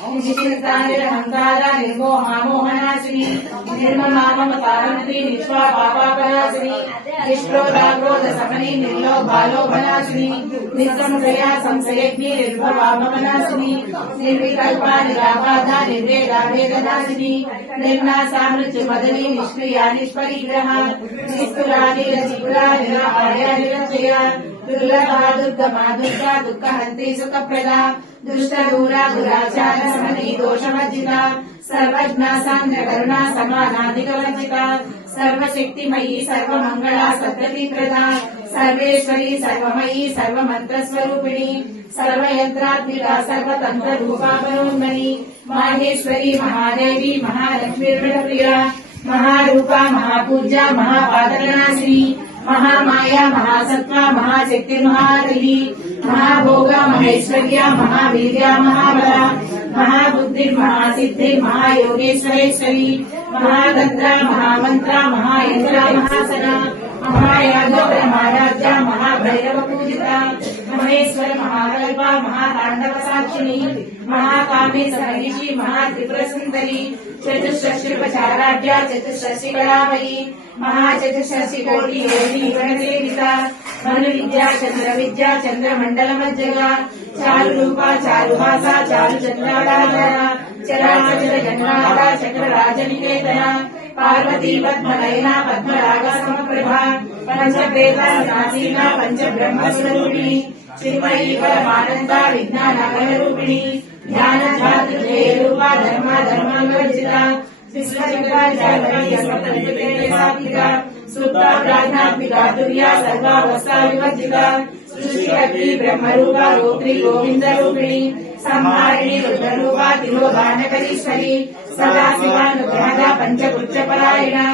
निशितानिरहंकार निर्मोहामोहनाशिनी निर्ममाममतारंती निष्पा पापापनाशिनी निष्क्रोधाक्रोध समनी निर्लोभालोभनाशिनी निसंशया संशयज्ञी निर्भवामनाशिनी निर्विकल्पा निराबाधा निर्वेदाभेदनाशिनी निर्नासा मृत्युमदनी निष्क्रिया निष्परिग्रह निस्तुला निरचिपुरा निराहार्या निरञ्जया दुर्लभा दुर्गमा दुर्गा दुःखहन्त्री सुखप्रदा दुष्टदूरा दुराचार समनी दोषवर्जिता सर्वज्ञा सान्द्र करुणा समानाधिकवर्जिता सर्वशक्तिमयी सर्वमङ्गला सद्गतिप्रदा सर्वेश्वरी सर्वमयी सर्वमन्त्रस्वरूपिणी सर्वयन्त्रात्मिका सर्वतन्त्ररूपावरोन्मणि माहेश्वरी महादेवी महालक्ष्मीर्प्रिया महारूपा महापूज्या महापादकनाशिनी महामाया महासत्वा महाशक्ति महारही महाभोगा महेश्वर्या महावीर्या महाबला महाबुद्धि महासिद्धि महायोगेश्वरेश्वरी महातंत्रा महामंत्रा महायंत्रा महासना महायादव महाराजा महाभैरव पूजिता महेश्वर महाकल्पा महातांडव साक्षिणी महाकामी सहर्षि महात्रिपुर सुंदरी चतुष्षष्टिपचाराढ्या चतुष्षष्टि कलामयी महाचतुष्षष्टि कोटि योगिनी गणसेविता मनु विद्या चंद्र विद्या चंद्रमंडल मज्जगा चारु रूपा चारुहासा चारु चंद्राधारा चराचर जन्माला चक्र राजनिकेतना पार्वती पद्मनयना पद्मराग समप्रभा पंचप्रेता नासीना पंच ब्रह्म स्वरूपिणी चिन्मयी परमानंदा विज्ञानमय रूपिणी ध्यान ध्यान रूपा धर्मा धर्मांगर्जिता सात्विका सुप्ता प्राज्ञात्मिका तुर्या सर्वावस्था विवर्जिता सृष्टिकर्त्री ब्रह्मरूपा गोत्री गोविंद रूपिणी संहारिणी रुद्ररूपा तिरोधानकरीश्वरी सदाशिवानुग्रहदा पंचपुच्छपरायणा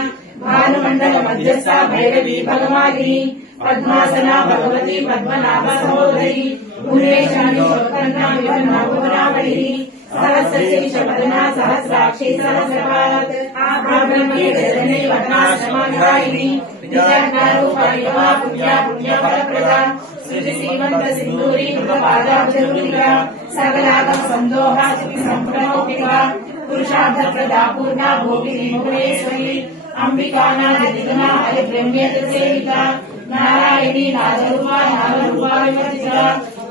भानुमंडल मध्यस्था भैरवी भगवानी पद्मासना भगवती पद्मनाभ सहोदरी भुवनेशानी शोकन्ना विवन्ना भुवनावली सहस्रशीर्ष वदना सहस्राक्षी सहस्रपाद ब्रह्मे दर्शने वर्णाश्रमविहारिणी निजज्ञारूपा पुण्या पुण्यफलप्रदा श्रीमंत सिंधूरी कृतपादाब्जरूपिका सकलागम संदोहा संप्रणोपिका पुरुषार्थप्रदा पूर्णा भोगिनी भुवनेश्वरी अंबिकानादिगना हरिब्रह्मेन्द्र सेविका नारायणी नादरूपा नामरूपा विवर्जिता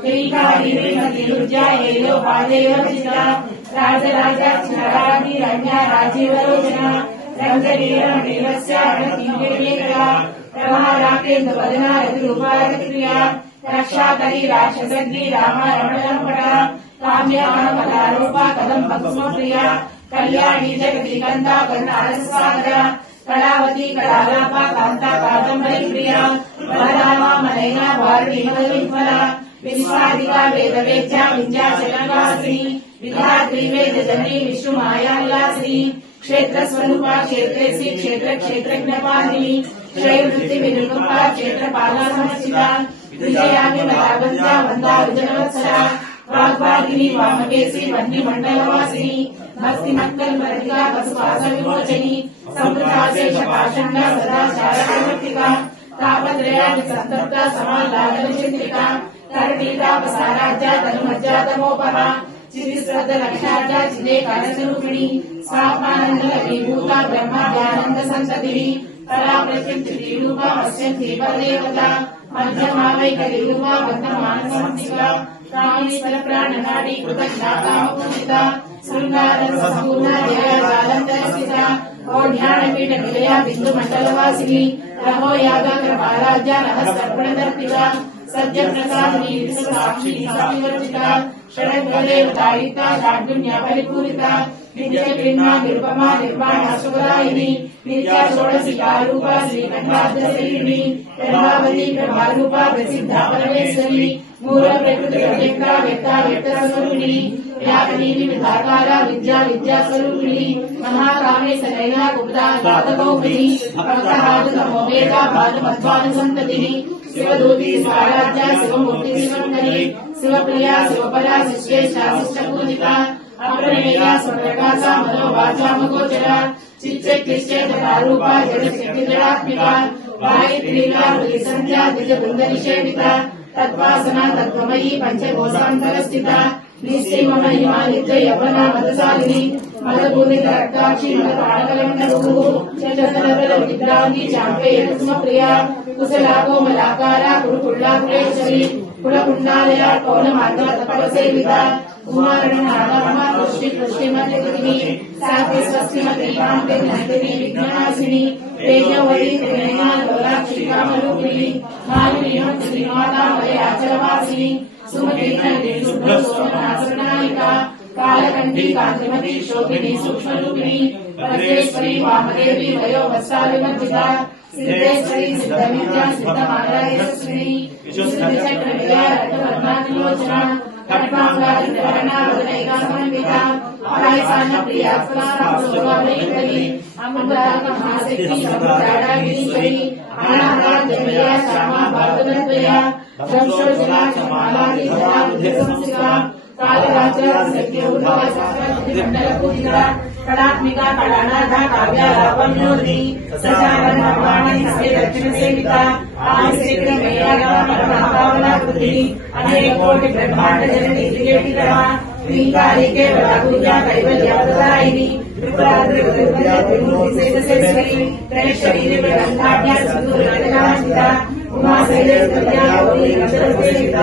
श्रीकारिणीमतिरुज्या येलो पादेवर्जिता राजराजाक्षराणि रम्या राजीवलोचना रंजनीरमणिवस्या रणतीव्रवेकरा प्रभाराकेन्द्रवदना रतिरूपा रतिप्रिया रक्षाकरी राक्षसज्ञी रामा रमणलम्पटा काम्यामणपदारूपा कदम्बकुसुमप्रिया कल्याणी जगदीकन्दा करुणारससागरा कलावती कलालापा कांता कादम्बरी प्रिया वरदामा मनैना वारुणी मदविह्वला विश्वादिका वेदवेद्या विंध्याचलनिवासिनी विधात्री वेदजननी विष्णुमायानिवासिनी क्षेत्रस्वरूपा क्षेत्रेसी क्षेत्र क्षेत्रज्ञपालिनी क्षयवृत्ति विनिर्मुक्ता क्षेत्रपाला समर्चिता विजयामि मदागंता वंदा विजनवत्सला वाग्वादिनी वामकेशी वन्नी मंडलवासिनी भक्ति मंगल मर्दिका पशुपाश विमोचनी समृद्धाशेष पाषण्डा सदाचार प्रवर्तिका तापत्रया संतप्ता समालादन चिंतिका कर्णीता पसाराज्या तनुमज्जा तमोपहा चितिश्रद्ध लक्षाज्या चिदे कारस्वरूपिणी स्वात्मानंद विभूता ब्रह्माद्यानंद संततिः परा प्रकृति रूपा पश्यन्ति परदेवता मध्यमा वैकल्यरूपा बद्धमानसमस्तिका कामेश्वर प्राणनाडी कृतज्ञाकामपूजिता शृंगारसम्पूर्णा जया जालन्धरस्थिता औढ्याणपीठ निलया बिन्दुमण्डलवासिनी रहो यागाग्रपाराज्या रहस्यर्पणदर्पिका सद्यप्रसादिनी विश्वसाक्षी साक्षिवर्जिता षड्गदेवतायुक्ता षड्गुण्या परिपूरिता नित्यप्रेमा निरुपमा निर्वाणा सुखदायिनी नित्या षोडशिका रूपा श्रीकण्ठाब्जशरीरिणी प्रभावती प्रभारूपा प्रसिद्धा परमेश्वरी मूल प्रकृति व्यक्ता व्यक्ता व्यक्तस्वरूपिणी व्यापिनी विधाकारा विद्या विद्यास्वरूपिणी महाकामे सनैना गुप्ता जातकौमुदी भक्तहादुतमोवेदा भानुमध्वानुसन्ततिः शिवदूती स्वाराज्या शिवमूर्ति शिवङ्करी शिवप्रिया शिवपरा शिष्येष्टा शिष्टपूजिता अप्रमेया स्वप्रकाशा मनोवाचा मगोचरा चिच्चक्लिश्चेतरूपा जगत्शक्तिजडात्मिका गायत्रीला हृदिसन्ध्या द्विजवृन्दनिषेविता तत्त्वासना तत्त्वमयी पञ्चकोशान्तरस्थिता నిశ్చయమ మహిమా నిత్య యవ్వన మదశాలిని మదపూరిత రక్తాక్షి మద ప్రాణకలండ రుహు చంద్రకల విద్రాంగి చాంపే కుసుమ ప్రియ కుశల కోమలాకార కురుకుళ్ళాకులేశ్వరి కులకుండాలయ పౌన మార్గ తపల సేవిత కుమారణ నాగమ పుష్టి పుష్టిమతిని సాతి స్వస్తిమతి కాంతి నందిని విఘ్ననాశిని తేజవరి త్రినయన లోలాక్షి కామరూపిణి మాలినియం శ్రీమాతా వయ ఆచరవాసిని సుమతి నంది శుభ్ర సోమనాశనాయిక కాలకంఠి కాంతిమతి శోభిని సూక్ష్మరూపిణి పరమేశ్వరి వామదేవి వయో వత్సాలిమర్జిత సిద్ధేశ్వరి సిద్ధ విద్యా సిద్ధ మాతాయస్విని విశుద్ధ చక్ర విజయ రత్నవర్ణాతిలోచన కట్పాంగారి ధరణావదనైక సమన్విత ఆలయసాన ప్రియ స్వభావైకలి అమృతాక మహాశక్తి సముద్రాడాగిరీశ్వరి అనాథాజమయ శ్యామా భారతద్వయ దంశోజనా చమాలాది జనా బుద్ధి సంస్థిత కాళరాజ సత్య ఉద్భవ మండల పూజిత కళాత్మిక కళానాథ కావ్యాలాపంయోని సచారణ వాణి శ్రీ దక్షిణ సేవిత ఆశ్రిత మేయగ పరమాపావనాకృతి అనేక కోటి బ్రహ్మాండ జనని త్రికేటికర శ్రీకారికే వరాభూజ కైవల్యవదాయిని త్రిపురాద్రి త్రిమూర్తిశేషేశ్వరి త్రైశరీరి బ్రహ్మాఢ్య సింధూరగణాశిత ఉమా శైలేశ్వర్య గౌరీ నగరసేవిత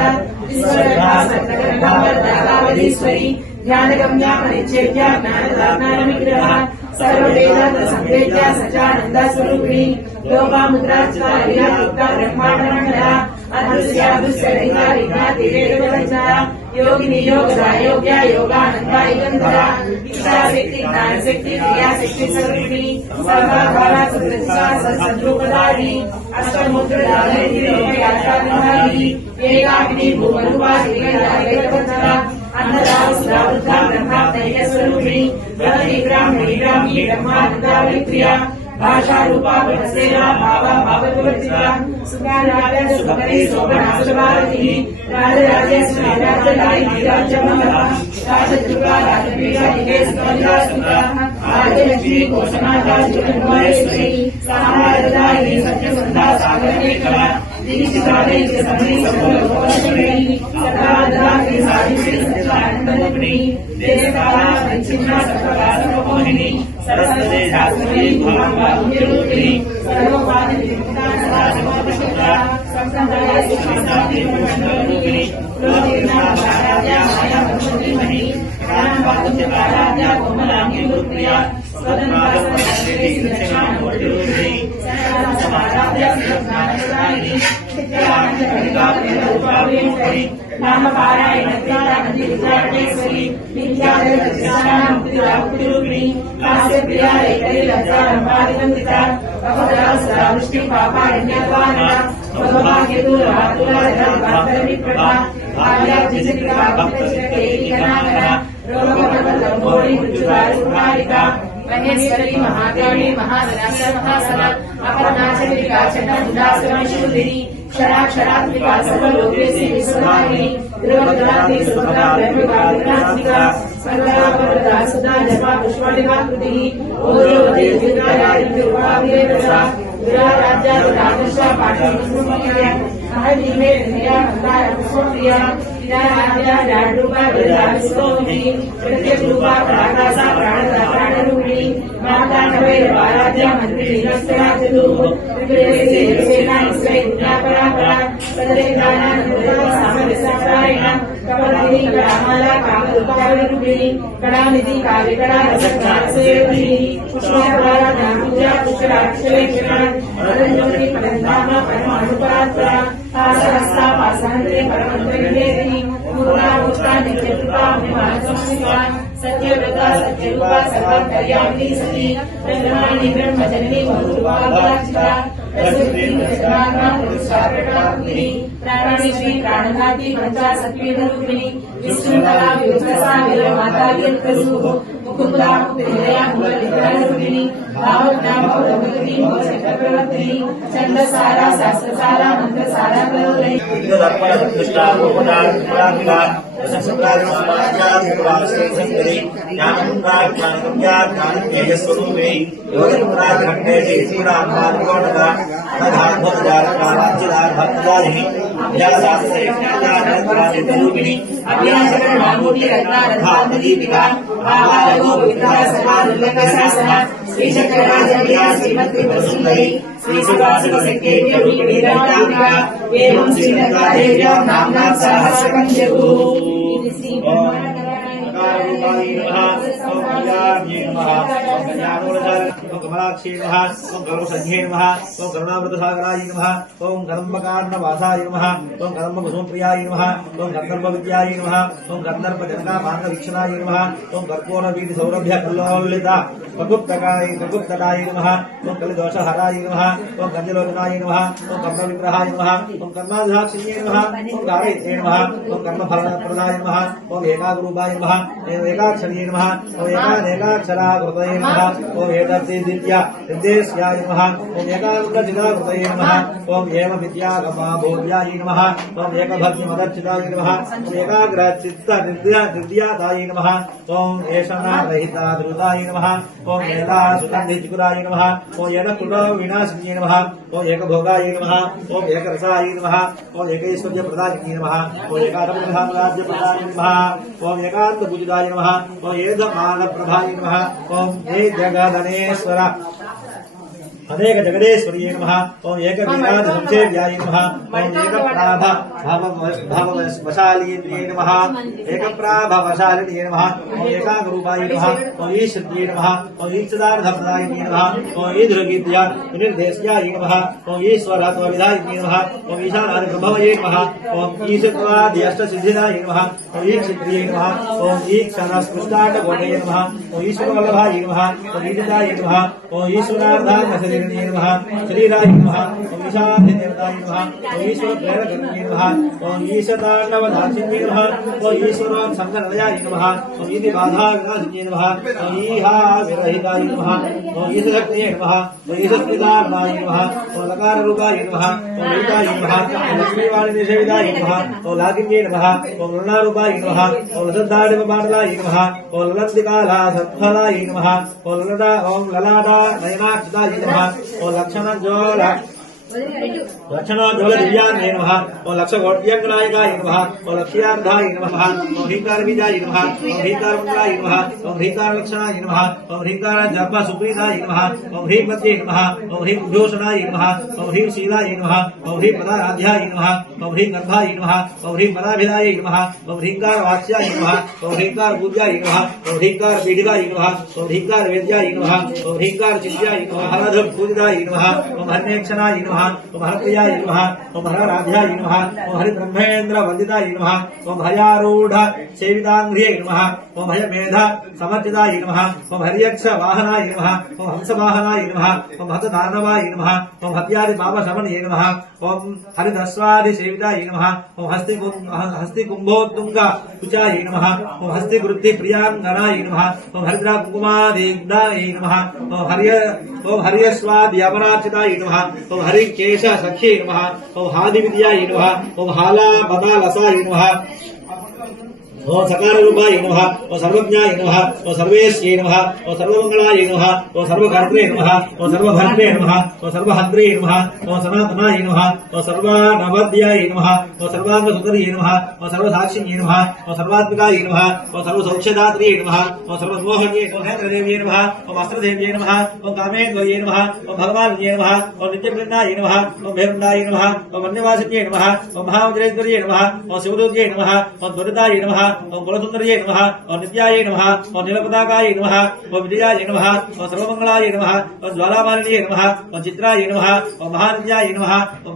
విశ్వరథ సత్యగణావధీశ్వరి జ్ఞానగమ్య పరిచ్ఛేద్య జ్ఞానదాన విగ్రహ సర్వవేదాంత సంవేద్య సచానంద స్వరూపిణి లోపాముద్రాచిత హరియాయుక్త బ్రహ్మాండ యోగిని యోగదాయోగ్య యోగానంద యుగంధర ఇచ్ఛాశక్తి జ్ఞానశక్తి క్రియాశక్తి స్వరూపిణి సర్వాధార సద్రూపదారి అష్టముద్రదారి ఏకాగ్ని భూమరూపాధి అన్నదావృద్ధ బ్రహ్మాదైక స్వరూపిణి భవతి బ్రాహ్మణి బ్రాహ్మీ బ్రహ్మానందావళి ప్రియ భాషా రూపా సేవ భావ భావవివర్జిత సుఖారాజ సుఖకరి శోభనాశభారతి రాజరాజేశ్వరి రాజలాయి రాజమహ రాజదుర్గా రాజపీఠ నికేశ్వరిసుత రాజలక్ష్మి కోశనాథేశ్వరి సహారదాయి సత్యసంధా సాగరేకర దినిచితాదే సమీ సమోలభోషిణి సదాదాకి సాధిశ్రీ సత్యానందరూపిణి దేశకాల సంచిన్న సర్వవాసమోహిని సరస్వతి శాస్త్రీ భావరూపిణి సర్వోపాధి విముక్తా సదా సమోపశుద్ధ సంప్రదాయ శిక్షారూపిణి లోకినారాధ్య మాయా వంశమణి ప్రాణపాత్య ప్రారాధ్య కోమలాంగి గురుప్రియ స్వతంత్ర దక్షిణామూర్తి సమారాధ్య జ్ఞానదాయిని నామపారాయణ విద్యారణేశ్వరి విద్యారూపిణి కాశ్య ప్రియారైకరి లజ్జారంపాదివందిత వృష్టి పాపారణ్యద్వార మహేశ్వరి మహాదేవి మహావినాశ మహాసన అపర్ణాచరికా చంద్రుదాసమశూలిని క్షరాక్షరాత్మికా సర్వలోకేసి విశ్వనాథిని ధ్రువద్రాతి సుభగా బ్రహ్మకారుణాత్మికా సర్వరాపరదా సుధా జపా పుష్పలికాకృతి ఓజోవతి దుర్గారాజ్ఞాభిరేవసా దురారాజ్యాదురాదర్శ పాఠ్య మహదీమే ధయా మందార పుష్పప్రియ విరారాజ్యా జాడ్రూపా విరావిస్తోమి ప్రత్యగ్రూపా ప్రాకాశ ప్రాణద ప్రాణరూపిణి మాతాండవైర వారాజ్య మంత్రి నిరస్తరాజులు విప్రేసి సేనా ఇస్వై జ్ఞాపరాపర సదరేంద్రానంద సామరస్యాపరాయణ కపర్దిని కళామాల కామరూపావళిరూపిణి కళానిధి కావ్యకళా రసజ్ఞానసేవిని పుష్పప్రార జ్ఞానపూజా పుష్కరాక్షరేక్షణ అనంజ్యోతి పరంధామ పరమాణుపరాత్పర పాసహస్తా పాసహంత్రే పరమంత్రవివేదిని పూర్ణాభూతా నిత్యకృపా విమానసంస్థితా సత్యవ్రత సత్యరూపా సర్వాంతర్యామిని సతి బ్రహ్మాణి బ్రహ్మజనని మధురూపాభిలాషిత ప్రాణి శ్రీ ప్రాణనాథి పంచా సత్వేదరూపిణి విష్ణుకళా విభసా వీరమాతార్యత్రసు ముకుందా ముక్తిదయా మూలవిగ్రహరూపిణి భావజ్ఞాన ప్రవృత్తి మోక్షప్రవర్తిని ఛందసారా శాస్త్రసారా మంత్రసారా ప్రయోగై व्यासास्त्ररूपिणी अभ्यासकरणामूर्ति रत्नारत्नादीपिका आवालगो पवित्रः सर्वानुल्लकशासना श्रीचक्रराजप्रिया श्रीमद्विप्रसुन्दरी श्रीसुभाषितशक्तेरूपिणी ललिताम्बिका एवं श्रीलङ्कादेव्यां नाम्ना सहस्रकं जगुः कमलाक्षे नमः ओं करुणसंज्ञे नमः ओं करुणामृतसागराय नमः ओं कदम्बकार्णवासाय नमः ओं कदम्बकुसुमप्रियाय नमः ओं गन्धर्वविद्याय नमः ओं गन्धर्वजनकामार्गवीक्षणाय नमः ओं कर्पूरवीतिसौरभ्यकल्लोलिता प्रगुप्तकाय नमः ओं कलिदोषहराय नमः ओं गन्धलोचनाय नमः ओं कर्मविग्रहाय नमः ओं कर्माधाक्षिण्ये नमः ओं कारयित्रे नमः ओं कर्मफलप्रदाय नमः ओं एकाग्रूपाय नमः एकाक्षर्ये नमः ओं एकाक्षराकृतये नमः ओं निर्देश्याय नमः ओं एकाग्रचिताकृतये नमः ओं एव विद्यागमाभोज्याय नमः ओं एकभक्तिमदर्चिताय नमः ओं एकाग्रचित्तनिर्द्याताय नमः ओं एषणारहिताद्रुताय नमः ओं एकासुगन्धिचिकुराय नमः ओं एककुलविनाशिन्ये नमः ओं एकभोगाय नमः ओं एकरसाय नमः ओं एकैश्वर्यप्रदायिने नमः ओं एकादमराज्यप्रदाय नमः ओं एकान्तपूजिताय नमः ओं एधमानप्रभाय नमः ओं हे जगदनेश्वर अनेक जगदेश्वर्ये नमः ओं एकवीराज संसेव्याय नमः ओं एकप्राभ भववशालिने नमः एकप्राभवशालिने नमः ओं एकाग्रूपाय नमः ओं ईश्वर्ये नमः ओं ईश्वरार्धप्रदायिने नमः ओं ईदृगीत्या विनिर्देश्याय नमः ओं ईश्वरत्वविधायिने नमः ओं ईशानादिप्रभवये नमः ओं ईशत्वाद्यष्टसिद्धिदाय नमः ओं ईक्षित्रिये नमः ओं ईक्षणस्पृष्टाण्डकोटये नमः ओं ईश्वरवल्लभाय नमः ओं ईदिताय नमः ओं ईश्वरार्धाय नमः शरीराय नमः ओं ईशान्यदेवताय नमः ओं ईश्वरप्रेरकर्मणे नमः ओं ईशताण्डवदाक्षिण्ये नमः ओं ईश्वरसङ्गनलयाय नमः ओं ईदिबाधाविनाशिन्ये नमः ओं ईहाविरहिताय नमः ओं ईशशक्तये नमः ओं ईशस्मितार्णाय नमः ओं लकाररूपाय नमः ओं ललिताय नमः ओं लक्ष्मीवाणिनिषेविताय नमः ओं लागिन्ये नमः ओं ललनारूपाय नमः ओं लसद्दाडिमपाटलाय नमः ओं ललन्तिकाला सत्फलाय नमः ओं ललाटा नयनाक्षिताय नमः ओं लक्षणोज्वल दिव्यान्ये नमः ओं लक्षगोट्यङ्गनायकाय नमः ओं लक्ष्यार्धाय नमः ओं ह्रीकारबीजाय नमः ओं ह्रीकारमङ्गलाय नमः ओं ह्रीकारलक्षणाय नमः ओं ह्रीकारजपसुप्रीताय नमः ओं ह्रीपत्ये नमः ओं ह्रीभूषणाय नमः ओं ह्रीशीलाय नमः ओं ह्रीपदाराध्याय नमः ओं ह्रीगर्भाय नमः ओं ह्रीपदाभिधाय नमः ओं ह्रीकारवाक्स्याय नमः ओं ह्रीकारपूज्याय नमः ओं ह्रीकारपीठिकाय नमः ओं ह्रीकारवेद्याय नमः ओं ह्रीकारचिन्त्याय नमः हरधपूजिताय नमः ओं हरनेक्षणाय नमः ओं हरप्रियाय नमः ओं हरराध्याय नमः ओं हरिब्रह्मेन्द्रवन्दिताय नमः ओं हर्यारूढ सेविताङ्घ्रिये नमः ओं हयमेध समर्चिताय नमः ओं हर्यक्षवाहनाय नमः ओं हंसवाहनाय नमः ओं हतदानवाय नमः ओं हत्यादिपापशमने नमः ओं हरिदस्वादिसेविताय नमः ओं हस्तिकुम्भोत्तुङ्ग कुचाय नमः ओं हस्तिवृद्धिप्रियाङ्गनाय नमः ओं हरिद्राकुकुमादिग्धाय नमः ओं हर्यस्वाद्यपरार्चिताय नमः ओं हरिकेश सख्ये नमः ओं हादिविद्याय नमः ओं हालापदालसाय नमः ओं सकाररूपाय नमः ओं सर्वज्ञाय नमः ओं सर्वेश्ये नमः ओं सर्वमङ्गलाय नमः ओं सर्वकर्त्रे नमः ओं सर्वभर्त्रे नमः ओं सर्वहन्त्रे नमः ओं सनातनाय नमः ओं सर्वानवद्याय नमः ओं सर्वाङ्गसुन्दर्ये नमः ओं सर्वसाक्षिण्ये नमः ओं सर्वात्मिकाय नमः ओं सर्वसौख्यदात्र्ये नमः ओं सर्वमोहन्ये ओं नेत्रदेव्ये नमः ओं वस्त्रदेव्ये नमः ओं कामेन्द्वर्ये नमः ओं भगवान्ये नमः ओं नित्यवृन्दाय नमः ओं भैरन्दाय नमः ओं वन्यवासिन्ये नमः ओं महामुद्रेश्वर्ये नमः ओं शिवदूत्ये नमः ओं दुरिताय नमः ओं कुलसुन्दर्ये नमः ओं नित्याय नमः ओं नीलपताकाय नमः ओं विजयाय नमः ओं सर्वमङ्गलाय नमः ओं ज्वालामालिन्ये नमः ओं चित्राय नमः ओं महानित्याय नमः ओं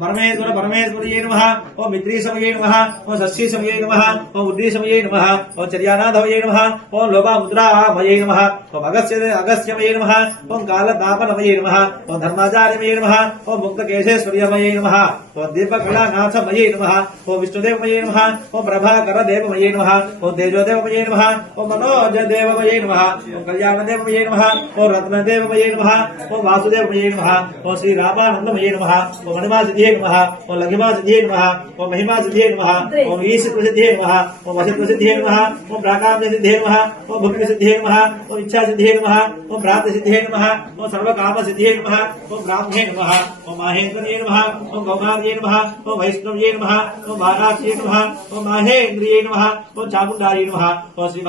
परमेश्वरये नमः ओं मित्रीसमये नमः ओं षष्ठीसमये नमः ओं बुद्धिसमये नमः ओं चर्यानाथमये नमः ओं लोभामुद्रामये नमः ओं अगस्त्यमये नमः ओं कालतापनमये नमः ओं धर्माचार्यमये नमः ओं मुक्तकेशेश्वर्यमये नमः ओं दीपकलानाथमये नमः ओं विष्णुदेवमये नमः ओं प्रभाकरदेवमये नमः ओम तेजोदेवमये नमः ओम मनोजदेवमये नमः ओम कल्याणदेवमये नमः ओम रत्नदेवमये नमः ओम वासुदेवमये नमः ओम श्री रामानंदमये नमः ओम मणिमासिद्धये नमः ओम लघिमासिद्धये नमः ओम महिमासिद्धये नमः ओम ईशप्रसिद्धये नमः ओम वशप्रसिद्धये नमः ओम प्राकाम्यसिद्धये नमः ओम भुक्तिसिद्धये नमः ओम इच्छासिद्धये नमः ओम प्राप्तसिद्धये नमः ओम सर्वकामसिद्धये नमः ओम ब्राह्मणे नमः ओम माहेन्द्रये नमः ओम गौमार्ये नमः ओम वैष्णव्ये नमः ओम वाराक्ष्ये नमः ओम माहेन्द्रिये नमः ओम चामुण्डायै नमः ओम श्री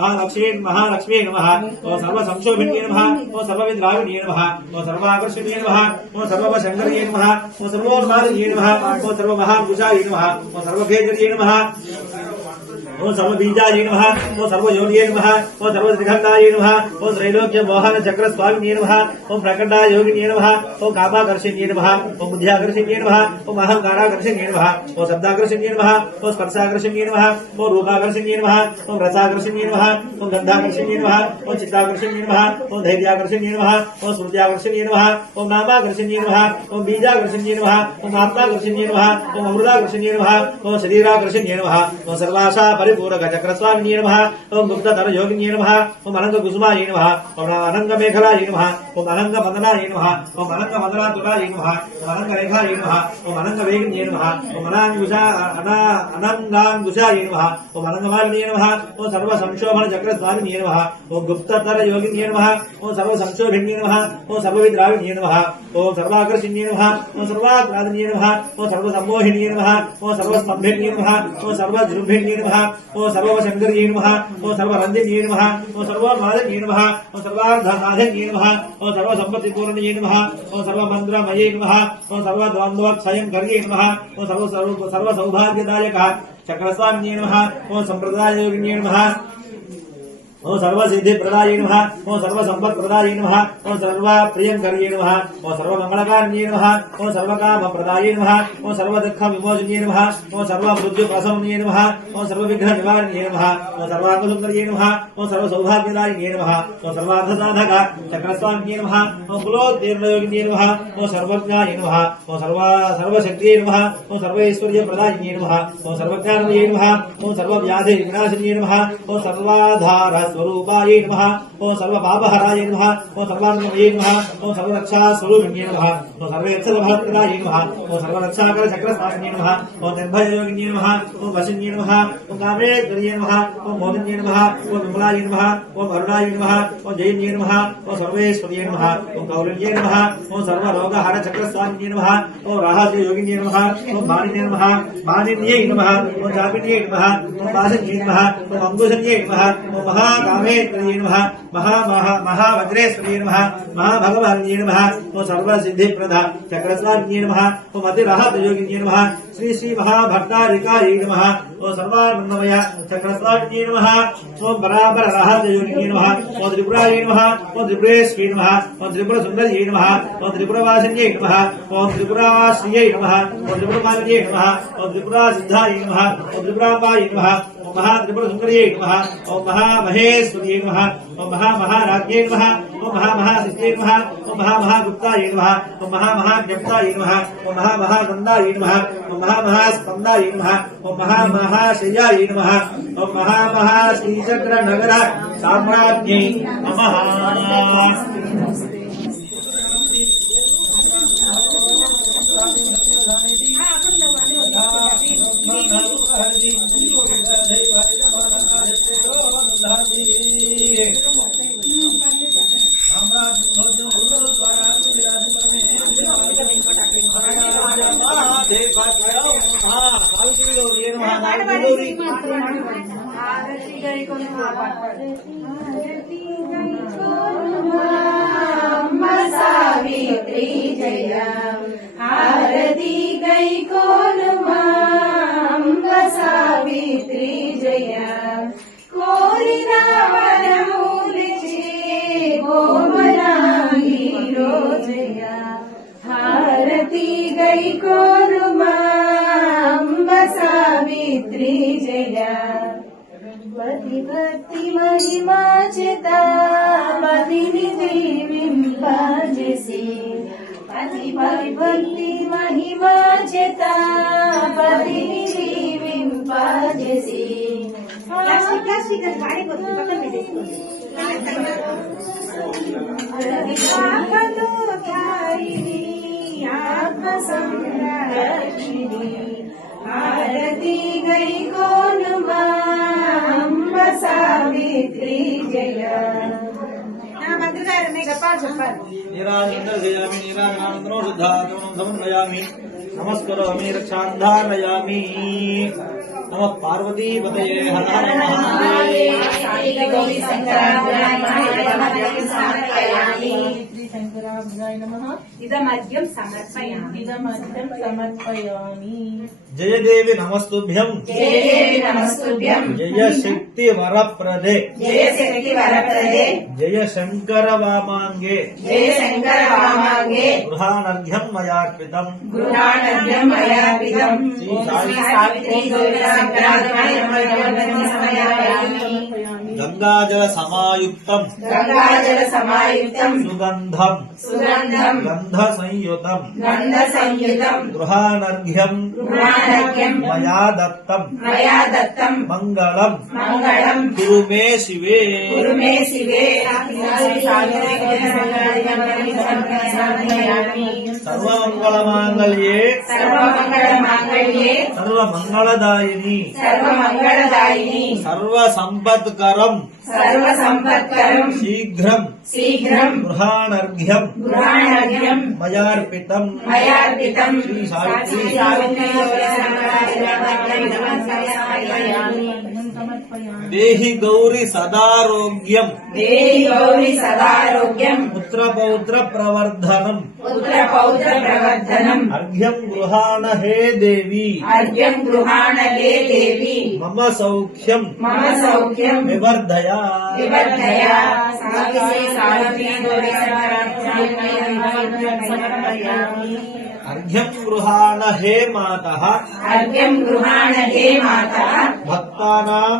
महालक्ष्मी नमः ओम सर्वसंशोभिन्ये नमः ओम सर्वविद्राविण्ये नमः ओम सर्वाकर्षण्ये नमः ओम सर्वशङ्कर्ये नमः ओम सर्वोन्मादये नमः ओम सर्वमहाभुजायै नमः ओम सर्वभेदर्ये नमः ओम सर्वबीजायै नमः ओम सर्वयोनिये नमः ओम सर्वत्रिखण्डायै नमः ओम त्रैलोक्य मोहन चक्र स्वामिने नमः ओम प्रकटा योगिने नमः ओम कामाकर्षिण्ये नमः ओम बुद्ध्याकर्षिण्ये नमः ओम अहंकाराकर्षिण्ये नमः ओम शब्दाकर्षिण्ये नमः ओम स्पर्शाकर्षिण्ये नमः ओम रूपाकर्षिण्ये नमः ओम रसाकर्षिण्ये नमः ओम गन्धाकर्षिण्ये नमः ओम चित्ताकर्षिण्ये नमः ओम धैर्याकर्षिण्ये नमः ओम स्मृत्याकर्षिण्ये नमः ओम नामाकर्षिण्ये नमः ओम बीजाकर्षिण्ये नमः ओम आत्माकर्षिण्ये नमः ओम अमृताकर्षिण्ये नमः ओम शरीराकर्षिण्ये नमः ओम सर्वाशा परिपूरक चक्रस्वामिने नमः ओम गुप्तधर योगिने नमः ओम अनंग कुसुमाय नमः ओम अनंग मेखलाय नमः ओम अनंग मदनाय नमः ओम अनंग मदनातुलाय नमः ओम अनंग रेखाय नमः ओम अनंग वेगिने नमः ओम अनंगांगुशाय नमः ओम अनंगमालिने नमः ओम सर्व संशोभन चक्रस्वामिने नमः ओम गुप्तधर योगिने नमः ओम सर्व संशोभिन्ये नमः ओम सर्वविद्राविण्ये नमः ओम सर्वाकर्षिण्ये नमः ओम सर्वाग्रादिन्ये नमः ओम सर्वसम्मोहिन्ये नमः ओम सर्वस्तम्भिन्ये नमः ओम सर्वजृम्भिन्ये नमः ओम सर्वशङ्कर्ये नमः ओम सर्वरन्दिन्ये नमः ओम सर्वमादिन्ये नमः ओम सर्वार्धसाधन्ये नमः ओम सर्वसम्पत्तिपूर्णये नमः ओम सर्वमन्त्रमये नमः ओम सर्वद्वन्द्वक्षयङ्कर्ये नमः ओम सर्वसौभाग्यदायकः चक्रस्वामिने नमः ओम सम्प्रदाययोगिन्ये नमः ओम सर्वसिद्धिप्रदाय नमः ओम सर्वसम्पत्प्रदाय नमः ओम सर्वप्रियङ्कर्ये नमः ओम सर्वमङ्गलकारिण्ये नमः ओम सर्वकामप्रदाय नमः ओम सर्वदुःखविमोचन्ये नमः ओम सर्वमृत्युप्रशमन्ये नमः ओम सर्वविघ्ननिवारण्ये नमः ओम सर्वात्मसुन्दर्ये नमः ओम सर्वसौभाग्यदायिने नमः ओम सर्वार्थसाधक चक्रस्वामिने नमः ओम कुलोत्तीर्णयोगिने नमः ओम सर्वज्ञाय नमः ओम सर्वशक्तिये नमः ओम सर्वैश्वर्यप्रदायिने नमः ओम सर्वज्ञानमये नमः ओम सर्वव्याधिविनाशिन्ये नमः ओम सर्वाधार स्वरूपाय नमः ओम सर्वपापहराय नमः ओम सर्वानन्दमये नमः ओम सर्वरक्षास्वरूपिणे नमः ओम सर्वेच्छलभद्राय नमः ओम सर्वरक्षाकर चक्रस्वामिने नमः ओम निर्भययोगिने नमः ओम वशिन्ये नमः ओम कामेश्वर्ये नमः ओम मोदिन्ये नमः ओम विमलाय नमः ओम अरुणाय नमः ओम जयन्ये नमः ओम सर्वेश्वर्ये नमः ओम कौलिन्ये नमः ओम सर्वरोगहर चक्रस्वामिने नमः ओम राहसयोगिने नमः ओम मानिन्ये नमः मानिन्ये नमः ओम चापिन्ये नमः ओम पाशन्ये नमः ओम अंकुशन्ये नमः ओम महाकामेश्वर्ये नमः महावज्रेश्वर्ये नमः महाभगवान्ये नमः ओम सर्वसिद्धिप्रदा चक्रस्वामिने नमः ओम अतिरहतयोगिन्ये नमः श्री श्री महाभक्तारिकायै नमः ओम सर्वानन्दमय चक्रस्वामिने नमः ओम बराबर रहतयोगिन्ये नमः ओम त्रिपुरायै नमः ओम त्रिपुरेश्वर्ये नमः ओम त्रिपुरसुन्दर्यै नमः ओम त्रिपुरवासिन्ये नमः ओम त्रिपुराश्रियै नमः ओम त्रिपुरमालिन्ये नमः ओम त्रिपुरासिद्धायै नमः ओम त्रिपुराम्बायै नमः ओम महात्रिपुरसुन्दर्यै नमः ओम महामहेश्वर्ये नमः ओम महामहाराज्ञे नमः ओम महामहासिद्धे नमः ओम महामहागुप्ताय नमः ओम महामहाज्ञप्ताय नमः ओम महामहानन्दाय नमः ओम महामहास्कन्दाय नमः ओम महामहाशय्याय नमः ओम महामहाश्रीचक्रनगर साम्राज्ञै नमः। सावित्री जय आरती गई कोलमा सावित्री जय कोरिना वरमुलिचे गोमरांगी रोजय आरती गई कोलमा सावित्री जय पतिभक्ति महिमा चिता पतिनि देवीं भजसि पतिभक्ति महिमा चिता पतिनि देवीं भजसि आरती गई कोनुमा अंब सावित्री जय నీరాజనందయామి నీరాజనానందనో శుద్ధాత్మనం సమన్వయామి నమస్కరోమి రక్షాంధారయామి నమ పార్వతీపతయే హర హర శంకరాభ్యాయ నమః. ఇదమద్యం సమర్పయామి ఇదమద్యం సమర్పయామి. జయదేవి నమస్తుభ్యం జయ దేవి నమస్తుభ్యం జయ శక్తి వరప్రదే జయ శక్తి వరప్రదే జయ శంకర వామాంగే జయ శంకర వామాంగే గృహానర్ఘ్యం మయార్పితం గృహాణభ్యం మయాపితం శ్రీ శ్రీ సావిత్రి గౌరీ శంకరాభ్యాయ సమర్పయామి. గంగాజల సమాయుక్తం గంగాజల సమాయుక్తం సుగంధం సుగంధం గంధ సంయుతం గంధ సంయుతం గృహానర్ఘ్యం గృహాణభ్యం మయా దత్తం మయా దత్తం మంగళం మంగళం కురు మే శివే కురు మే శివే. శ్రీ సావిత్రి గౌరీ శంకరాభ్యాయ సమర్పయామి. సర్వమంగళమాంగళ్యే సర్వమంగళ మాంగళ్యే సర్వమంగళదాయిని సర్వమంగళదాయిని సర్వసంపత్కరం సర్వసంపత్కరం శీఘ్రం శీఘ్రం గృహానర్ఘ్యం గృహాణభ్యం మయార్పితం మయార్పితం. శ్రీ సావిత్రి శ్రీ సావిత్రి గౌరీ శంకరాభ్యాయ సమర్పయామి. సమర్పయామి. దేహి గౌరి సదారోగ్యం దేవి గౌరీ సదారోగ్యం పుత్రపౌత్ర ప్రవర్ధనం పుత్ర పౌత్ర ప్రవర్ధనం అర్ఘ్యం గృహాణ హే దేవి అర్ఘ్యం గృహాణలే దేవి మమ సౌఖ్యం మమ సౌఖ్యం వివర్ధయా వివర్ధయా. శ్రీ సావిత్రి గౌరీ శంకరాభ్యాయ సమర్పయామి. అర్ఘ్యం గృహాణ హే మాతః అర్ఘ్యం గృహాణలే మాతా భక్తానాం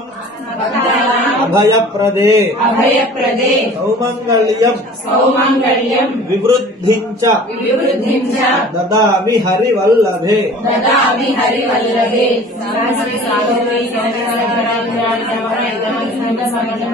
భక్తానాం అభయప్రదే అభయప్రదే సౌమంగళ్యం సౌమంగళ్యం వివృద్ధిం చ వివృద్ధిం చ దదామి హరివల్లభే దదామి హరివల్లభే. శ్రీ సావిత్రి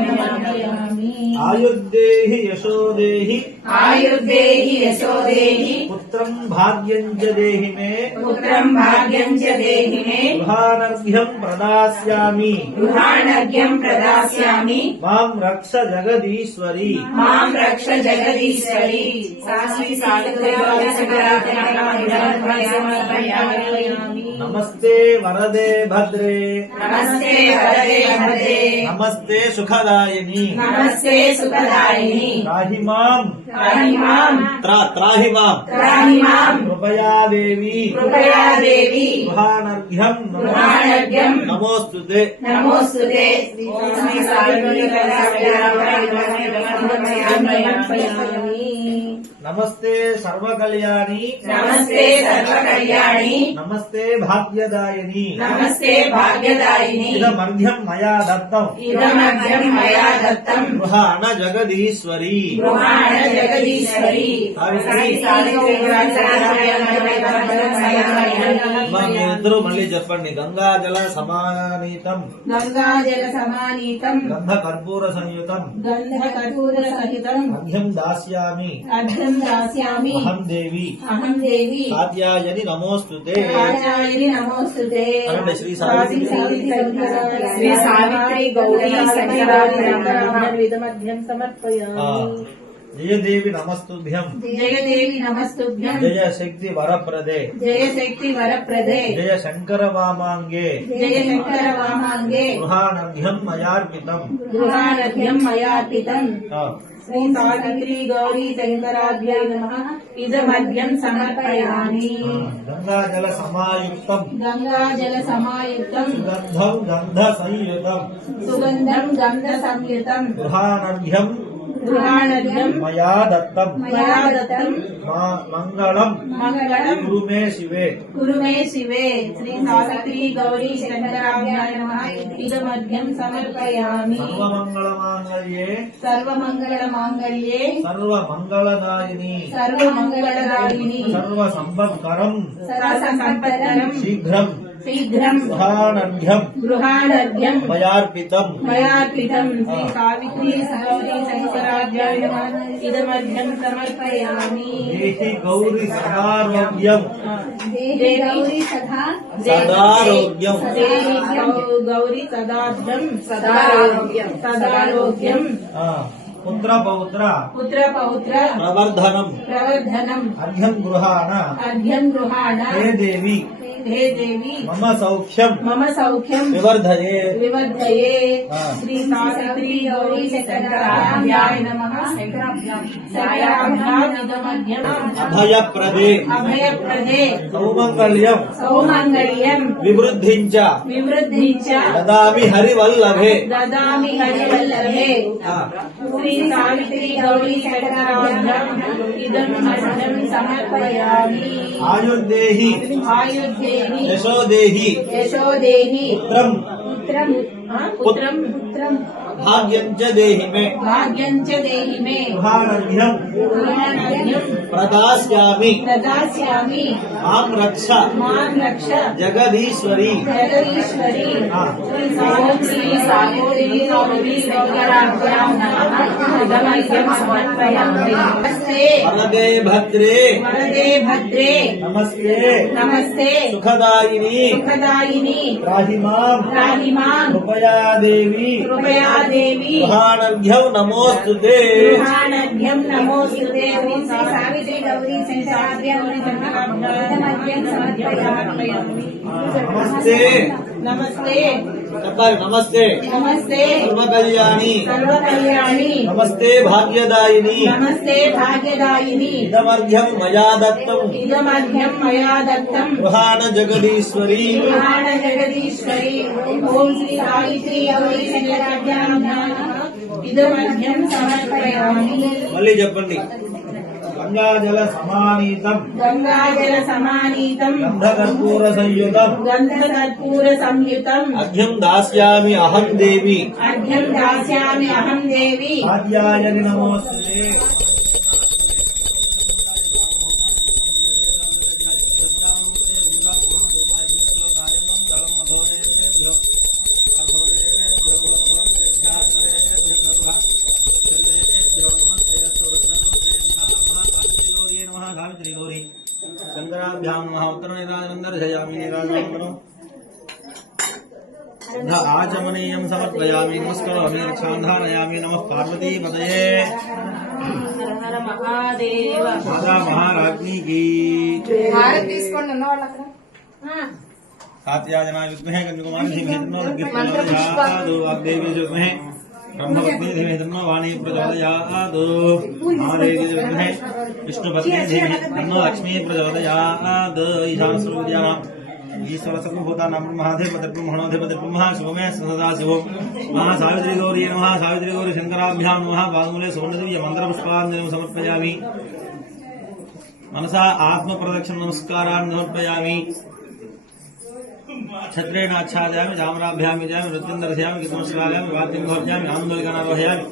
సమర్పయామి. ఆయుర్దేహి యశోదేహి ఆయుర్దేహి యశోదేహి పుత్రం భాగ్యం చ దేహి మే పుత్రం భాగ్యం చ దేహి మే గృహానర్ఘ్యం ప్రదాస్యామి గృహాణర్ఘ్యం ప్రదాస్యామి. మాం రక్ష జగదీశ్వరి మాం రక్ష జగదీశ్వరి. శ్రీ సావిత్రి గౌరీ శంకరాభ్యాయ సమర్పయామి. నమస్తే వరదే భద్రే నమస్తే వరదే భద్రే నమస్తే సుఖదాయిని నమస్తే సుఖదాయిని త్రాహి మాం త్రాహి మాం త్రాహి మాం త్రాహి మాం కృపయా దేవి కృపయా దేవి గృహానర్ఘ్యం గృహాణర్ఘ్యం నమోస్తుతే నమోస్తుతే. శ్రీ సావిత్రి సమర్పయామి. నమస్తే సర్వకళ్యాణి నమస్తే సర్వకళ్యాణి నమస్తే భాగ్యదాయిని నమస్తే భాగ్యదాయిని ఇదమర్ఘ్యం మయా దత్తం ఇదమగ్రం మయా దత్తం గృహాణ జగదీశ్వరి గృహాణ జగదీశ్వరి. శ్రీ సావిత్రి మీరిద్దరూ మళ్ళీ చెప్పండి గంగాజల సమానీతం గంగాజల సమానీతం గంధ కర్పూర సంయుతం గంధ కర్పూర సహితం అర్ఘ్యం దాస్యామి అర్ఘ్యం దాస్యామి. అహం దేవి అహం దేవి కాత్యాయని నమోస్తుతే కాత్యాయని నమోస్తుతే. అనండి శ్రీ సావిత్రి శ్రీ సావిత్రి గౌరీ శంకరాభ్యాయ ఇదమద్యం సమర్పయామి. జయదేవి నమస్తుభ్యం జయదేవి నమస్తుభ్యం జయ శక్తి వరప్రదే జయ శక్తి వరప్రదే జయ శంకర వామాంగే జయ శంకర వామాంగే గృహానర్ఘ్యం మయార్పితం గృహారథ్యం మయార్పితం. ఆ, శ్రీ సావిత్రి గౌరీ శంకరాభ్యాయ నమః. ఇదమద్యం సమర్పయామి. గంగాజల సమాయుక్తం గంగాజల సమాయుక్తం సుగంధం గంధ సంయుతం సుగంధం గంధ సంయుతం గృహానర్ఘ్యం గృహాణర్ఘ్యం మయా దత్తం మయా దత్తం మంగళం మంగళం కురు మే శివే కురు మే శివే. శ్రీ సావిత్రి గౌరీ శంకరాభ్యాయ నమః. ఇదమద్యం సమర్పయామి. సర్వమంగళమాంగళ్యే సర్వమంగళ మాంగళ్యే సర్వమంగళదాయిని సర్వమంగళదాయిని సర్వసంపత్కరం సర్వసంపత్కరం శీఘ్రం शीघ्रं गृहानर्घ्यं मयार्पितं श्री सावित्री गौरी शंकराभ्याय नमः इदमर्घ्यं समर्पयामि। देहि गौरी सदारोग्यं देहि गौरी गौरी सदारोग्यं पुत्र पौत्र प्रवर्धनम् अर्घ्यं गृहाण हे देवी मम सौख्यं विवर्धये श्री सावित्री गौरी शंकराभ्याय नमः अभयप्रदे सौमंगल्यं विवृद्धिञ्च ददामि हरिवल्लभे श्री सावित्री गौरी शंकराभ्याम इदमर्घ्यं समर्पयामि। आयुर्देहि यशोदेहि पुत्रं भाग्यं च देहि मे गृहानर्घ्यं प्रदास्यामि मां रक्ष जगदीश्वरी। श्री सावित्री गौरी शंकराभ्याम इदमर्घ्यं समर्पयामि। वरदे भद्रे नमस्ते सुखदायिनी त्राहि मां कृपया देवी गृहानर्घ्यं नमोस्तुते। श्री सावित्री गौरी शंकराभ्याम इदमर्घ्यं समर्पयामि। नमस्ते सर्वकल्याणी नमस्ते भाग्यदायिनी इदमर्घ्यं मया दत्तं गृहाण जगदीश्वरी। ओम श्री सावित्री गौरी शंकराभ्याम इदमर्घ्यं समर्पयामि। मल्ली చెప్పండి गंगाजल समानीतं गंधकर्पूर संयुतं अर्घ्यं दास्यामि अहं देवी आद्यायनि नमोस्तुते। सावित्री गौरी शंकराभ्यां नमः। उत्तरनिराजनन्दर्शयामि आचमनीयं समर्पयामि नमस्करोमि रक्षान्धारयामि। नमः पार्वतीपतये हर महादेव। माता महाराज्ञी की सात्याजना विद्महे कन्याकुमारी धीमहि तन्नो प्रचोदयात्। वाग्देवी विद्महे ब्रह्मपत्नी धीमहि तन्नो वाणी प्रचोदयात्। महादेवी विद्महे विष्णुपत्नी धीमहि तन्नो लक्ष्मी प्रचोदयात्। ईशानस्वरूपविद्यानाम् ईश्वर सर्वभूतानां ब्रह्माधिपतिर्ब्रह्मणोऽधिपतिर्ब्रह्मा शिवमे सदा शिवो। महासावित्री गौरी नमः। सावित्री गौरी शंकराभ्यां नमः। वाङ्मूले सुवर्णदिव्य मन्त्रपुष्पाञ्जलिं समर्पयामि। मनसा आत्मप्रदक्षिण नमस्कारान् समर्पयामि। छत्रेण आच्छादयामि चामराभ्यामि जामि नृत्यं दर्शयामि गीतमश्रावयामि वाद्यं घोषयामि आनन्दोलिकानारोहयामि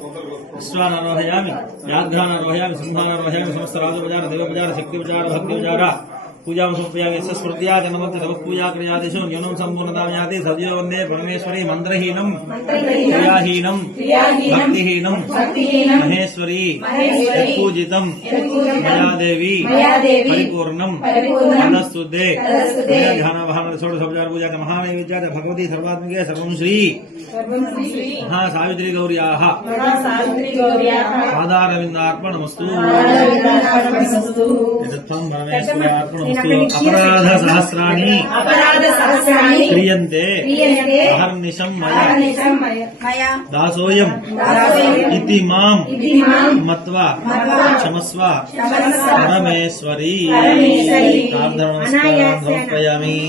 विश्वानारोहयामि व्याघ्रानारोहयामि सिंहानारोहयामि समस्त राजोपचार देवोपचार शक्तिोपचार भक्तिोपचार पूजा समर्पयामि। यस्य स्मृत्या जन्मति तव पूजा क्रियादिषु न्यूनं सम्पूर्णतां याति सद्यो वन्दे परमेश्वरी मन्त्रहीनं क्रियाहीनं भक्तिहीनं महेश्वरी यत्पूजितं मया देवी परिपूर्णं तदस्तुते। ध्यानभावना षोडशोपचार पूजा च महानैवेद्या च भगवती सर्वात्मिके सर्वं श्री सावित्री गौर्याः पादारविन्दार्पणमस्तु। अपराध सहस्राणि क्रियन्ते अहर्निशं मया दासोऽयं इति मां मत्वा क्षमस्व परमेश्वरी। समर्पयामि।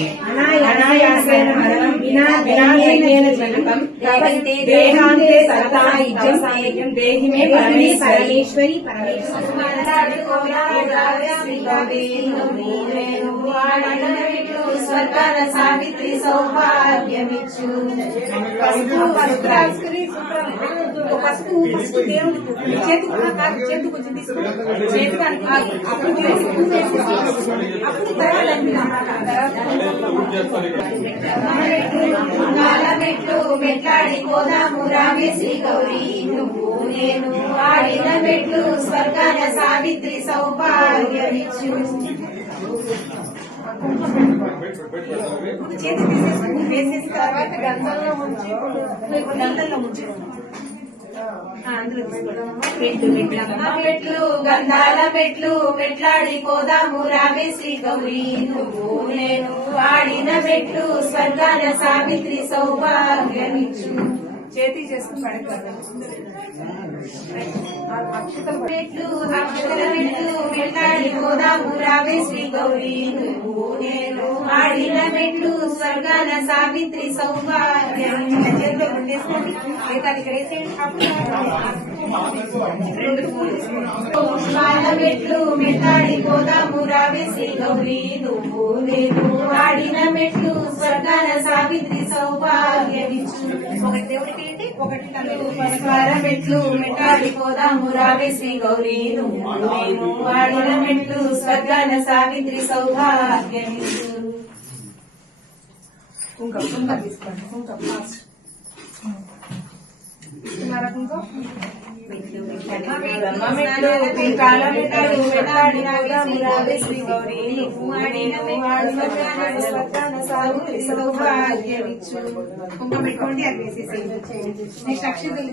देहान्ते सत्तायुज्यं सायुज्यं देहि मे परमेश्वरी। స్వర్గాన సావిత్రి సౌభాగ్యమిచ్చు. పసుపు పసుపు దేవుడికి చేతి చేతి కొంచెం తీసుకుని అప్పుడు మెట్లు మెట్లాడి పోదాము రామే శ్రీ గౌరీ నువ్వు నేను ఆడిన మెట్లు స్వర్గాన సావిత్రి సౌభాగ్యమిచ్చు. చేతి తీసేసుకుని వేసేసి తర్వాత గంధంలో ముంచి గంధంలో ముంచి మెట్లు గంధాల మెట్లు మెట్లాడి పోదాము రామే శ్రీ గౌరీ నువ్వు నేను ఆడిన మెట్లు స్వర్గాన సావిత్రి సౌభాగ్యమిచ్చు. చేతి చేసుకుని పడతారు మెట్లు అక్షతల మెట్లు మెట్లాడి పోదాము రామే శ్రీ గౌరీ నువ్వు నేను ఆడిన మెట్లు స్వర్గాన సావిత్రి సౌభాగ్యమిచ్చు. చేతిలో గుండేసుకోండి పుష్పాల మెట్లు మెట్లాడి పోదాము రామే శ్రీ గౌరీ నువ్వు నేను ఆడిన మెట్లు స్వర్గాన సావిత్రి సౌభాగ్యమిచ్చు. ఒకటి దేవుడికి ఏంటి ఒకటి పుష్పాల మెట్లు మెట్లాడి పోదాము రామే శ్రీ గౌరీ నువ్వు నేను ఆడిన మెట్లు స్వర్గాన సావిత్రి సౌభాగ్యమిచ్చు. కుంకం కుంకం తీసుకోండి కుంకం ఫాస్ట్ కుంకం పెట్టుకోండి అది వేసేసి నెక్స్ట్ అక్షంతలు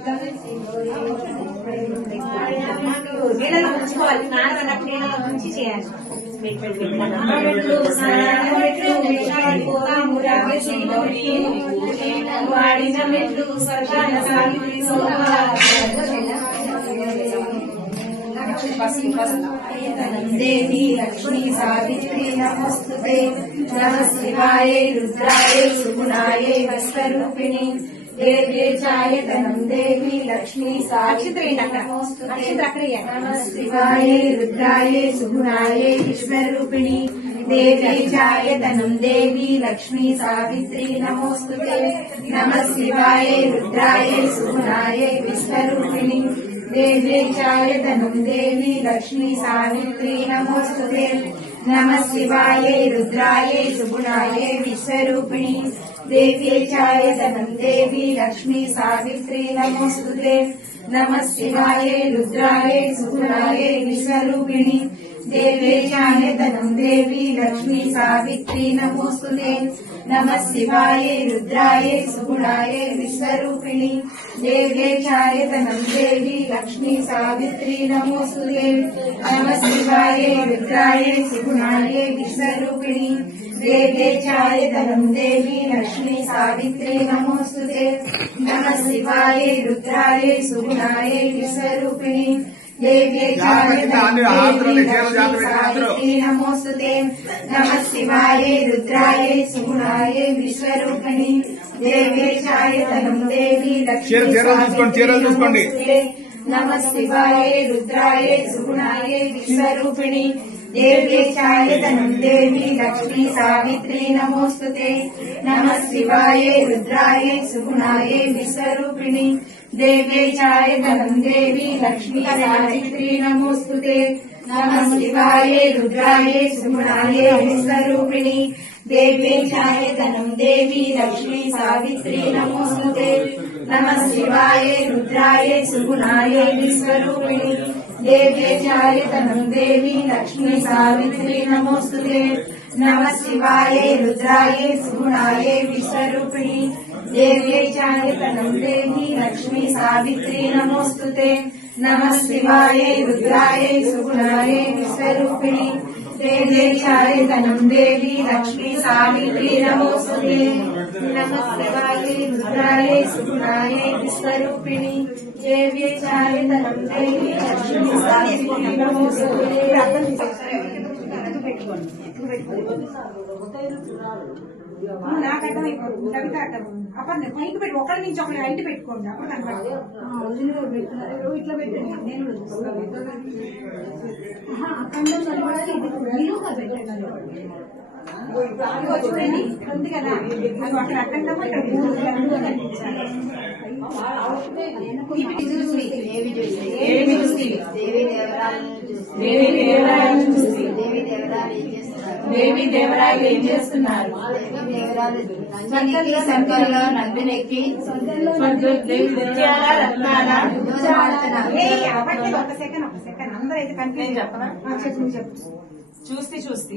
నీళ్ళలో ఉంచుకోవాలి. స్నానం అన్నప్పుడు నీళ్ళలో ఉంచి చేయాలి. వాడిన మెట్లు స్వర్గాన సావిత్రి దేవి లక్ష్మీ సావిత్రి నమస్తుతే నమ శివాయ రుద్రాయ సుగుణాయ విశ్వరూపిణి దేవ్యే చాయతనం దేవి లక్ష్మీ సావిత్రి నమస్తుతే నమ శివాయ రుద్రాయ సుగుణాయ విశ్వరూపిణి దేవ్యే చాయతనం దేవి లక్ష్మీ సావిత్రి నమోస్తుతే నమ శివాయ రుద్రాయ సుగుణాయ విశ్వరూపిణి దేవ్యే చాయతనం దేవి లక్ష్మీ సావిత్రి నమోస్తుతే నమ శివాయ రుద్రాయ సుగుణాయ విశ్వరూపిణి దేవ్యే చాయతనం దేవి లక్ష్మీ సావిత్రి నమోస్తుతే నమ శివాయ రుద్రాయ సుగుణాయ విశ్వరూపిణి దేవ్యే చాయతనం దేవి లక్ష్మీ సావిత్రి నమోస్తుతే నమ శివాయ రుద్రాయ సుగుణాయ విశ్వరూపిణి దేవ్యే చాయతనం దేవి లక్ష్మీ సావిత్రి నమోస్తుతే నమ శివాయ రుద్రాయ సుగుణాయ విశ్వరూపిణి దేవ్యే చాయతనం దేవి లక్ష్మీ సావిత్రి నమోస్తుతే నమ శివాయ రుద్రాయ సుగుణాయ విశ్వరూపిణి దేవ్యే చాయతనం దేవి లక్ష్మీ సావిత్రి నమోస్తుతే నమ శివాయ రుద్రాయ సుగుణాయ విశ్వరూపిణి దేవ్యే చాయతనం దేవి లక్ష్మీ సావిత్రి నమోస్తుతే నమ శివాయ రుద్రాయ సుగుణాయ విశ్వరూపిణి దేవ్యే చాయతనం దేవి లక్ష్మీ సావిత్రి నమోస్తుతే నమ శివాయ రుద్రాయ సుగుణాయ విశ్వరూపిణి దేవ్యే చాయతనం దేవి లక్ష్మీ సావిత్రి నమోస్తుతే నమ శివాయ రుద్రాయ సుగుణాయ విశ్వరూపిణి దేవ్యే చాయతనం దేవి లక్ష్మీ సావిత్రి నమోస్తుతే నమ శివాయ రుద్రాయ సుగుణాయ విశ్వరూపిణి దేవ్యే చాయతనం దేవి లక్ష్మీ సావిత్రి నమోస్తుతే నమ శివాయ రుద్రాయ సుగుణాయ విశ్వరూపిణి దేవ్యే చాయతనం దేవి లక్ష్మీ సావిత్రి నమోస్తుతే నమ శివాయ రుద్రాయ సుగుణాయ విశ్వరూపిణి దేవ్యే చాయతనం దేవి లక్ష్మీ సావిత్రి నమోస్తుతే నమ శివాయ రుద్రాయ సుగుణాయ విశ్వరూపిణి దేవ్యే చాయతనం దేవి లక్ష్మీ సావిత్రి నమోస్తుతే. నాకు అర్థం అయిపోతుంది కవిత అర్థం అప్పుడు పైకి పెట్టి ఒకరి నుంచి ఒకరి ఇంటి పెట్టుకోండి అప్పుడు కనపడదు ఇట్లా పెట్టండి నేను పెట్టండి ఇదిగో చూడండి ఉంది కదా అది అక్కడ అట్టంగా ఇక్కడ మూడు కళ్ళు కనిపించాలి. దేవి చూసి దేవి దేవరాలను చూసి దేవి దేవరాయలను చూసి దేవి దేవరాయలు ఏం చేస్తున్నారు? దేవి దేవరాయలు ఏం చేస్తున్నారు? నందికి సంకల్లో నందినెక్కి ముత్యాల రత్నాల అవ్వట్లేదు. ఒక సెకండ్ అందరూ అయితే కన్ఫ్యూజ్ చెప్పనా? చెప్పు చూస్తి చూసి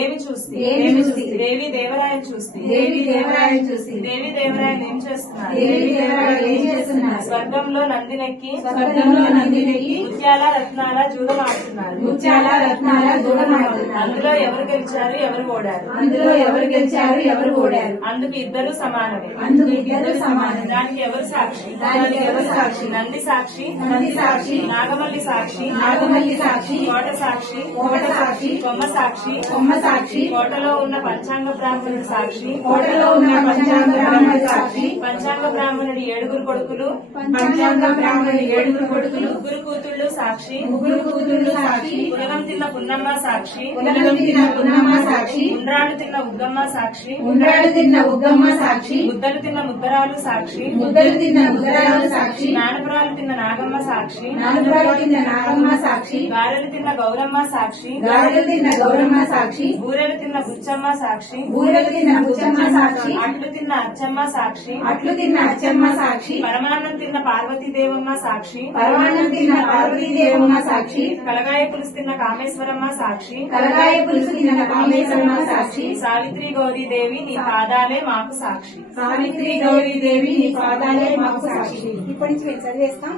ఏమి చూస్తి ఏమి చూస్తి? దేవి దేవరాయలు చూస్తి దేవి దేవరాయలు చూసి దేవి దేవరాయలు ఏం చేస్తున్నారు? దేవి దేవరాయలు ఏం చేస్తున్నారు? స్వర్గంలో నందినెక్కి స్వర్గంలో నందినెక్కి ముత్యాల రత్నాల జూదమాడుతున్నారు. ముత్యాల రత్నాల దూడమాడుతున్నారు. అందులో ఎవరు గెలిచారు, ఎవరు ఓడారు? అందులో ఎవరు గెలిచారు, ఎవరు ఓడారు? అందుకు ఇద్దరు సమానమే. అందుకు ఇద్దరు సమానం. దానికి ఎవరు సాక్షి? దానికి ఎవరు సాక్షి? నంది సాక్షి, నంది సాక్షి, నాగమల్లి సాక్షి, నాగమల్లి సాక్షి, కోట సాక్షి, కోట సాక్షి, కొమ్మ సాక్షి, కొమ్మ సాక్షి, కోటలో ఉన్న పంచాంగ బ్రాహ్మణుడు సాక్షి, కోటలో ఉన్న పంచాంగ బ్రాహ్మణుడు సాక్షి, పంచాంగ బ్రాహ్మణుడి 7 కొడుకులు, పంచాంగ బ్రాహ్మణుడి 7 కొడుకులు, 3 కూతుళ్ళు సాక్షి, 3 కూతుళ్ళు సాక్షి, పులగం తిన్న పున్నమ్మ సాక్షి, ఉలగం తిన్న పున్నమ్మ సాక్షి, ఉండ్రాడు తిన్న ఉగ్గమ్మ సాక్షి, ఉండ్రాడు తిన్న ఉగ్గమ్మ సాక్షి, ముద్దలు తిన్న ముద్దరాలు సాక్షి, ముద్దలు తిన్న ముద్దరాలు సాక్షి, నానపురాలు తిన్న నాగమ్మ సాక్షి, నాలుగురాలు తిన్న నాగమ్మ సాక్షి, గారెలు తిన్న గౌరమ్మ సాక్షి, గారెలు తిన్న గౌరమ్మ సాక్షి, బూరెలు తిన్న బుచ్చమ్మ సాక్షి, బూరెలు తిన్న బుచ్చమ్మ సాక్షి, అట్లు తిన్న అచ్చమ్మ సాక్షి, అట్లు తిన్న అచ్చమ్మ సాక్షి, పరమాన్నం తిన్న పార్వతీదేవమ్మ సాక్షి, పరమాన్నం తిన్న పార్వతీదేవమ్మ సాక్షి, కలగాయ పులుసు తిన్న కామేశ్వరమ్మ సాక్షి, కలగాయ పులుసు తిన్న కామేశ్వరమ్మ సాక్షి, సావిత్రి గౌరీదేవి నీ పాదాలే మాకు సాక్షి. సావిత్రి గౌరీదేవి నీ పాదాలే మాకు సాక్షి. ఇప్పటి నుంచి మేము చదివేస్తాం.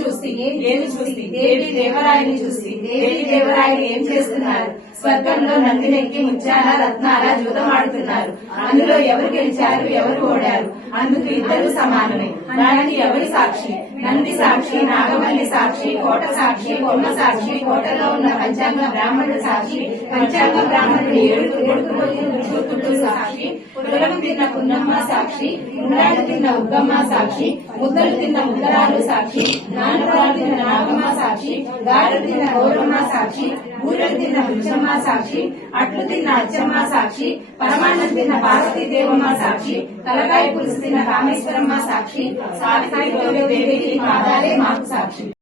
చూసి ఏమి చూసి? దేవి దేవరాయని చూసి దేవి దేవరాయలు ఏం చేస్తున్నారు? స్వర్గంలో నందినెక్కి ముత్యాల రత్నాల జూదమాడుతున్నారు. అందులో ఎవరు గెలిచారు, ఎవరు ఓడారు? అందుకు ఇద్దరు సమానమే. దానికి ఎవరి సాక్షి? నంది సాక్షి, నాగమల్లి సాక్షి, కోట సాక్షి, కొమ్మ సాక్షి, కోటలో ఉన్న పంచాంగ బ్రాహ్మణుడు సాక్షి, పంచాంగ బ్రాహ్మణుడు 7 కొడుకులు సాక్షి, పులగం తిన్న పున్నమ్మ సాక్షి, ఉండ్రాడు తిన్న ఉగ్గమ్మ సాక్షి, ముద్దలు తిన్న ముద్దరాలు సాక్షి, నానపురాలు తిన్న నాగమ్మ సాక్షి, గారెలు తిన్న గౌరమ్మ సాక్షి, బూరెలు తిన్న బుచ్చమ్మ సాక్షి, అట్లు తిన్న అచ్చమ్మ సాక్షి, పరమాన్నం తిన్న పార్వతీదేవమ్మ సాక్షి, కలగాయ పులుసు తిన్న కామేశ్వరమ్మ సాక్షి, సావిత్రి గౌరీదేవి పాదాలే మాకు సాక్షి.